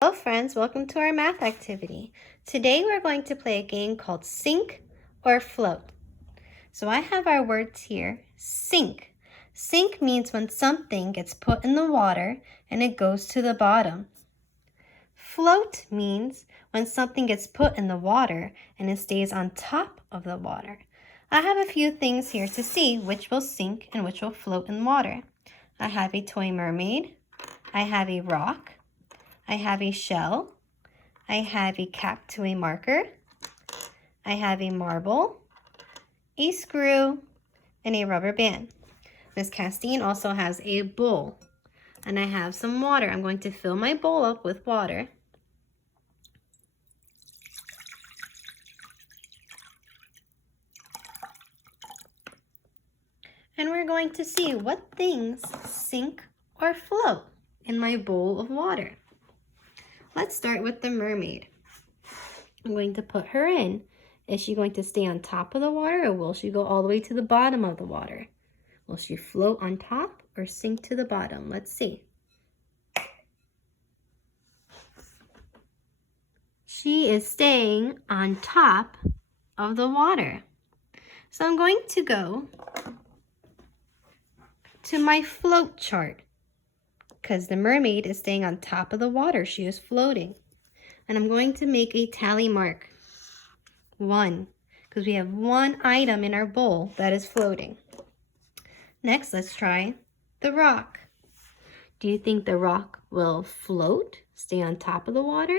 Hello friends, welcome to our math activity. Today we're going to play a game called sink or float. So I have our words here, sink. Sink means when something gets put in the water and it goes to the bottom. Float means when something gets put in the water and it stays on top of the water. I have a few things here to see which will sink and which will float in water. I have a toy mermaid. I have a rock. I have a shell, I have a cap to a marker, I have a marble, a screw, and a rubber band. Miss Castine also has a bowl, and I have some water. I'm going to fill my bowl up with water. And we're going to see what things sink or float in my bowl of water. Let's start with the mermaid. I'm going to put her in. Is she going to stay on top of the water or will she go all the way to the bottom of the water? Will she float on top or sink to the bottom? Let's see. She is staying on top of the water. So I'm going to go to my float chart because the mermaid is staying on top of the water. She is floating. And I'm going to make a tally mark. 1, because we have one item in our bowl that is floating. Next, let's try the rock. Do you think the rock will float, stay on top of the water?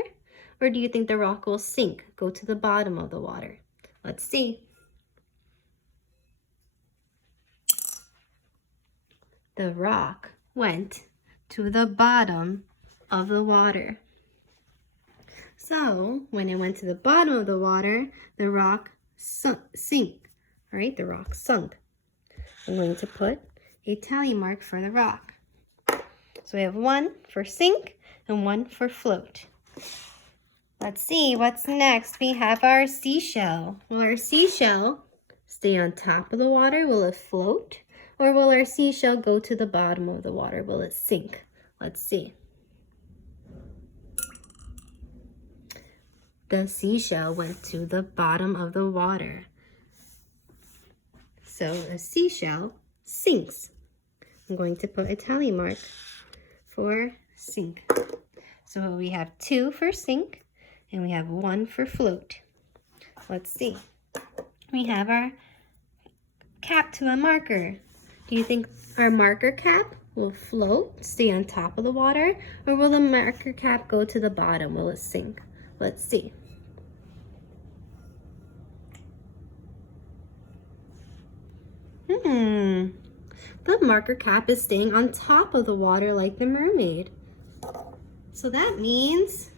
Or do you think the rock will sink, go to the bottom of the water? Let's see. The rock went to the bottom of the water. So when it went to the bottom of the water, the rock sank. All right, the rock sunk. I'm going to put a tally mark for the rock. So we have 1 for sink and 1 for float. Let's see what's next. We have our seashell. Will our seashell stay on top of the water? Will it float? Or will our seashell go to the bottom of the water? Will it sink? Let's see. The seashell went to the bottom of the water. So a seashell sinks. I'm going to put a tally mark for sink. So we have 2 for sink and we have 1 for float. Let's see. We have our cap to a marker. Do you think our marker cap will float, stay on top of the water, or will the marker cap go to the bottom? Will it sink? Let's see. The marker cap is staying on top of the water like the mermaid. So that means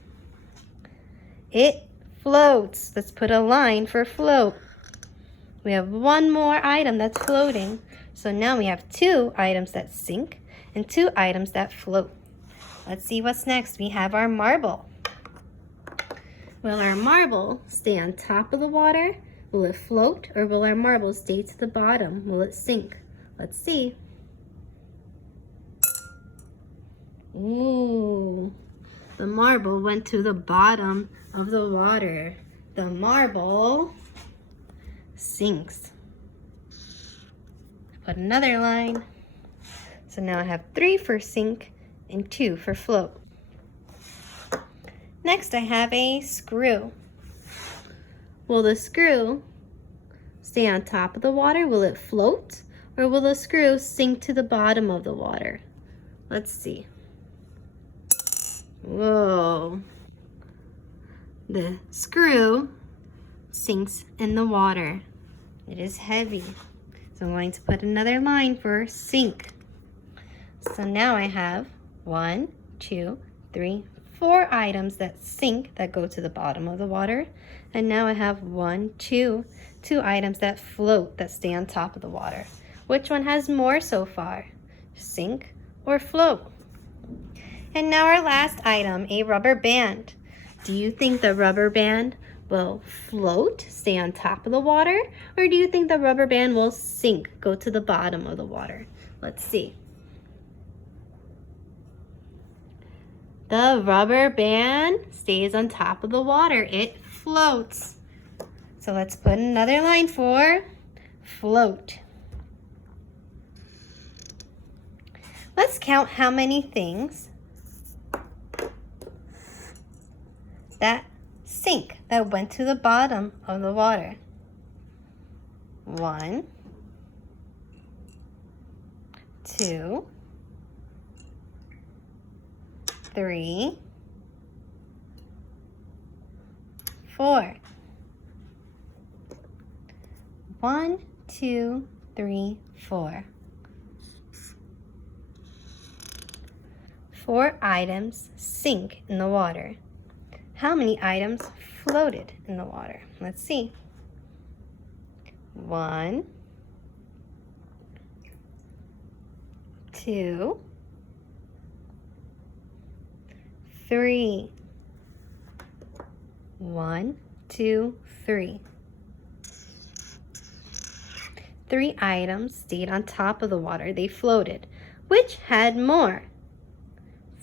it floats. Let's put a line for float. We have 1 more item that's floating. So now we have 2 items that sink and 2 items that float. Let's see what's next. We have our marble. Will our marble stay on top of the water? Will it float or will our marble stay to the bottom? Will it sink? Let's see. Ooh, the marble went to the bottom of the water. The marble sinks. Put another line. So now I have 3 for sink and 2 for float. Next I have a screw. Will the screw stay on top of the water? Will it float? Or will the screw sink to the bottom of the water? Let's see. Whoa. The screw sinks in the water. It is heavy. So I'm going to put another line for sink. So now I have 1, 2, 3, 4 items that sink, that go to the bottom of the water. And now I have 1, 2 items that float, that stay on top of the water. Which one has more so far? Sink or float? And now our last item, a rubber band. Do you think the rubber band will float, stay on top of the water? Or do you think the rubber band will sink, go to the bottom of the water? Let's see. The rubber band stays on top of the water. It floats. So let's put another line for float. Let's count how many things that sink, that went to the bottom of the water. 1, 2, 3, 4. 1, 2, 3, 4. 4 items sink in the water. How many items floated in the water? Let's see. 1, 2, 3. 1, 2, 3. 3 items stayed on top of the water. They floated. Which had more?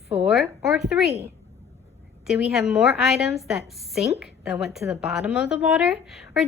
4 or 3? Did we have more items that sink, that went to the bottom of the water? Or